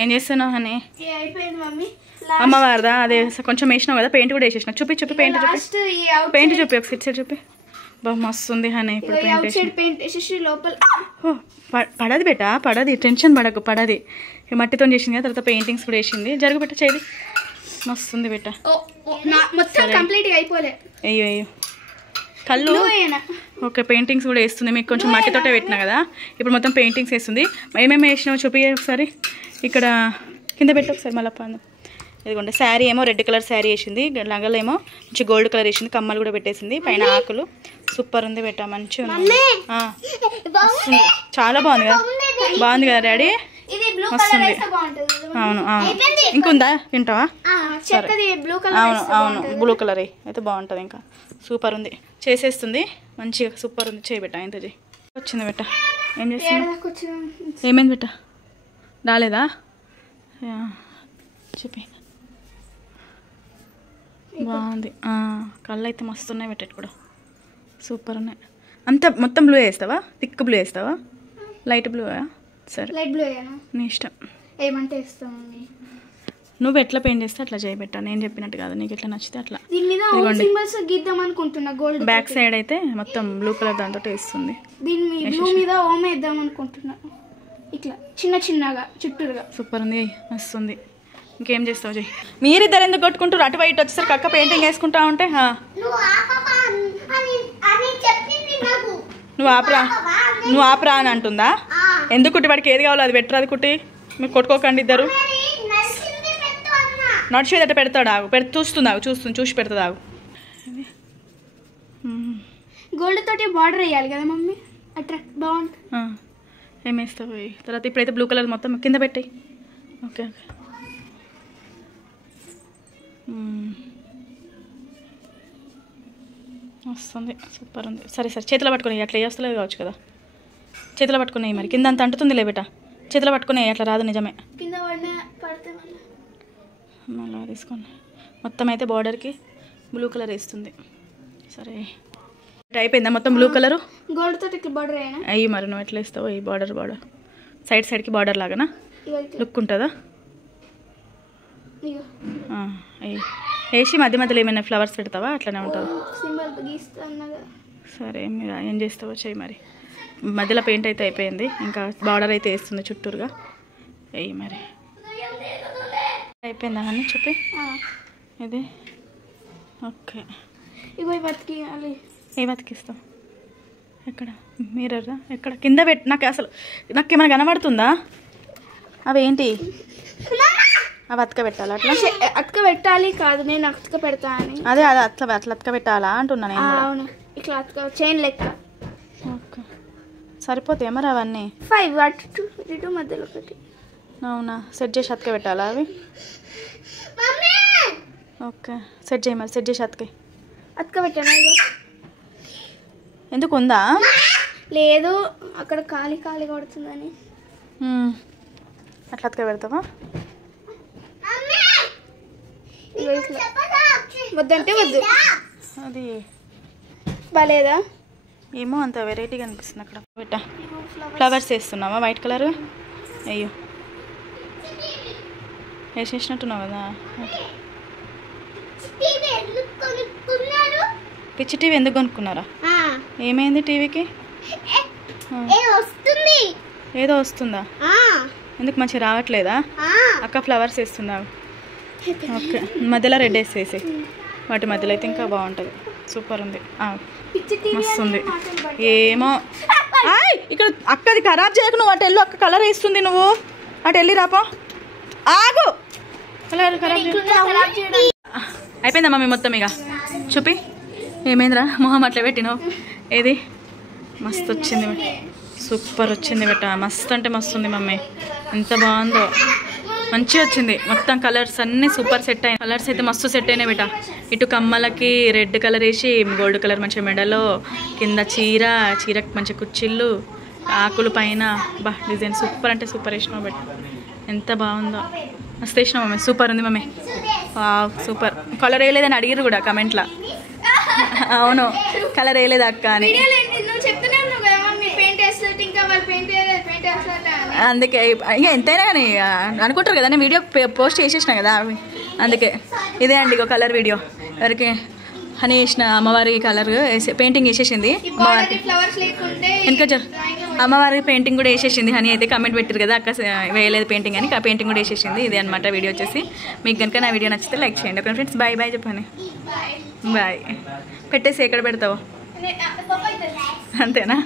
ఏం చేస్తున్నావు అని? అయిపోయింది మమ్మీ. అమ్మవారిదా? అదే కొంచెం వేసినావు కదా, పెయింట్ కూడా వేసేసిన. చూపి చూపి పెయింట్ చూపి, పెయింట్ చూపి ఒకసారి సైడ్ చూపి. బాగా మస్తు ఉంది హనీ. ఇప్పుడు పెయింట్ వేసేసి లోపల పడది బేటా, పడది, టెన్షన్ పడకు, పడది. మట్టితో చేసింది కదా, తర్వాత పెయింటింగ్స్ కూడా వేసింది. జరుగు బెట్ట చేయి, మస్తుంది బెట్ట. మొత్తం కంప్లీట్ గా అయిపోలే. అయ్యో అయ్యో కళ్ళు. ఓకే, పెయింటింగ్స్ కూడా వేస్తుంది. మీకు కొంచెం మట్టితోటే పెట్టినా కదా, ఇప్పుడు మొత్తం పెయింటింగ్స్ వేస్తుంది. ఏమేమి వేసినావు చూపి ఒకసారి. ఇక్కడ కింద పెట్టి ఒకసారి మళ్ళీ పాను. ఇదిగోండి శారీ ఏమో రెడ్ కలర్ శారీ వేసింది, లంగలు ఏమో మంచి గోల్డ్ కలర్ వేసింది, కమ్మలు కూడా పెట్టేసింది, పైన ఆకులు. సూపర్ ఉంది బెట్ట, మంచిగా ఉంది, చాలా బాగుంది కదా. బాగుంది కదా డాడీ, వస్తుంది. అవును అవును, ఇంకుందా తింటావా? అవును అవును, బ్లూ కలర్ అయితే బాగుంటుంది. ఇంకా సూపర్ ఉంది, చేసేస్తుంది మంచిగా. సూపర్ ఉంది, చేయి బెట్ట. ఇంత చేయి వచ్చింది బెట్ట. ఏం చేస్తుంది? ఏమైంది బెట్ట? రాలేదా? చెప్పి బాగుంది. కళ్ళు అయితే మస్తు ఉన్నాయి బెట్ట కూడా, సూపర్ ఉన్నాయి. అంత మొత్తం బ్లూ వేస్తావా? థిక్ బ్లూ వేస్తావా? Light blue? సరే, లైట్ బ్లూ నీ ఇష్టం, ఏమంటే ఇస్తాం. నువ్వు ఎట్లా పెయింట్ చేస్తే అట్లా చేయబెట్టా, నేను చెప్పినట్టు కాదు, నీకు ఎట్లా నచ్చితే అట్లా. బ్యాక్ సైడ్ అయితే మొత్తం బ్లూ కలర్ దాంతో వేస్తుంది. దీని బ్లూ మీద ఓమ్ వేద్దాం అనుకుంటున్నా, ఇట్లా చిన్న చిన్నగా చుట్టూరుగా. సూపర్ ఉంది, మస్తుంది. ఇంకేం చేస్తావు చెయ్యి. మీరిద్దరు ఎందుకు కొట్టుకుంటారు? అటు బయట వచ్చేసరికి అక్క పెయింటింగ్ వేసుకుంటా ఉంటే నువ్వు ఆపరా అని అంటుందా? ఎందుకు కుట్టి? వాడికి ఏది కావాలో అది పెట్టరు, అది కుట్టి. మీరు కొట్టుకోకండి ఇద్దరు. నడిచేది అట్ట పెడతాడు, ఆగు, చూస్తుంది, చూసి పెడతాడు, ఆగు. గోల్డ్ తోటి బార్డర్ వేయాలి కదా మమ్మీ, అట్రాక్ట్ బాగుంటుంది. ఏం వేస్తావు తర్వాత? ఇప్పుడైతే బ్లూ కలర్ మొత్తం కింద పెట్టాయి. ఓకే ఓకే, వస్తుంది, సూపర్ ఉంది. సరే సరే, చేతిలో పట్టుకుని అట్లా వేస్తలేదు కావచ్చు కదా, చేతిలో పట్టుకున్నాయి. మరి కింద అంత అంటుతుంది లే బేట, చేతిలో పట్టుకున్నాయి. అట్లా రాదు, నిజమే. మళ్ళీ తీసుకోండి. మొత్తం అయితే బార్డర్కి బ్లూ కలర్ వేస్తుంది. సరే అయిపోయిందా మొత్తం బ్లూ కలరు? గోల్డ్ తోటి బార్డర్ అయ్యి మరి నువ్వు ఎట్లా వేస్తావు? ఈ బార్డర్ సైడ్కి బార్డర్ లాగానా లుక్ ఉంటుందా? వేసి మధ్య మధ్యలో ఏమైనా ఫ్లవర్స్ పెడతావా? అట్లనే ఉంటుంది. సరే, మీరు ఏం చేస్తావో చెయ్యి. మరి మధ్యలో పెయింట్ అయితే అయిపోయింది, ఇంకా బార్డర్ అయితే వేస్తుంది చుట్టూరుగా. వెయ్యి మరి. అయిపోయిందా అని చెప్పి ఇది. ఓకే, ఏ బతికిస్తావు? ఎక్కడ మిర్రరా? ఎక్కడ? కింద పెట్టి నాకు ఏమైనా కనబడుతుందా? అవేంటి? అవి అతక పెట్టాలా? అట్లా అతక పెట్టాలి కాదు, నేను అతక పెడతా అని. అదే అట్లా అతక పెట్టాలా అంటున్నా నేను. అవును, ఇట్లా అతక చైన్ లెక్క. ఓకే, సరిపోతాయి మరి అవన్నీ? 5 అటు ఇటు మధ్యలో ఒకటి. అవునా, సెట్ చేసి అతక పెట్టాలా అవి? ఓకే, సెట్ చేయి మరి, సెట్ చేసి అతక పెట్టాను. ఎందుకు ఉందా? లేదు, అక్కడ ఖాళీ కొడుతుందని అట్లా అతక పెడతావా? వద్దంటే వద్దు. అది బాలేదా? ఏమో అంత వెరైటీగా అనిపిస్తుంది అక్కడ. బెట్ట ఫ్లవర్స్ వేస్తున్నావా? White colour. అయ్యో, వేసేసినట్టున్నావు కదా. పిచ్చి టీవీ ఎందుకు కొనుక్కున్నారా? ఏమైంది టీవీకి? ఏదో వస్తుందా? ఎందుకు మంచిగా రావట్లేదా? అక్క ఫ్లవర్స్ వేస్తున్నావు. ఓకే, మధ్యలో రెడ్ వేసేసి, వాటి మధ్యలో అయితే ఇంకా బాగుంటుంది. సూపర్ ఉంది, మస్తుంది. ఏమో ఇక్కడ అక్కది ఖరాబ్ చేయకు నువ్వు. అటు వెళ్ళు, అక్క కలర్ వేస్తుంది, నువ్వు అటు వెళ్ళి రాపో. ఆగు, కలర్ ఖరాబ్ చేయ. అయిపోయిందమ్మా మీ మొత్తం. ఇక చూపి, ఏమైందిరా మొహం అట్లా పెట్టినావు? ఏది మస్తు వచ్చింది, సూపర్ వచ్చింది బెట్ట. మస్తు అంటే మస్తు ఉంది మమ్మీ, ఎంత బాగుందో, మంచిగా వచ్చింది. మొత్తం కలర్స్ అన్నీ సూపర్ సెట్ అయ్యాయి. కలర్స్ అయితే మస్తు సెట్ అయినాయి బేట. ఇటు కమ్మలకి రెడ్ కలర్ వేసి, గోల్డ్ కలర్ మంచిగా మెడలో, కింద చీరకు మంచి కుచ్చిళ్ళు, ఆకులు పైన బా డిజైన్ సూపర్ అంటే సూపర్ వేసినావు బెట. ఎంత బాగుందో, మస్తు వేసినావు మమ్మీ, సూపర్ ఉంది మమ్మీ. సూపర్. కలర్ వేయలేదని అడిగారు కూడా కమెంట్లో. అవును, కలర్ వేయలేదు అక్క అని. అందుకే ఇక ఎంతైనా కానీ అనుకుంటారు కదా, నేను వీడియో పోస్ట్ చేసేసిన కదా అవి, అందుకే. ఇదే అండి ఒక కలర్ వీడియో. ఎవరికి హనీ వేసిన అమ్మవారి కలర్ పెయింటింగ్ వేసేసింది అమ్మవారికి. ఇంకా అమ్మవారి పెయింటింగ్ కూడా వేసేసింది హనీ అయితే. కామెంట్ పెట్టారు కదా అక్క వేయలేదు పెయింటింగ్ అని, ఆ పెయింటింగ్ కూడా వేసేసింది. ఇదే అనమాట వీడియో వచ్చేసి. మీకు కనుక నా వీడియో నచ్చితే లైక్ చేయండి. ఓకే ఫ్రెండ్స్, బాయ్ బాయ్ చెప్పండి. బాయ్ పెట్టేసి ఎక్కడ పెడతావు, అంతేనా?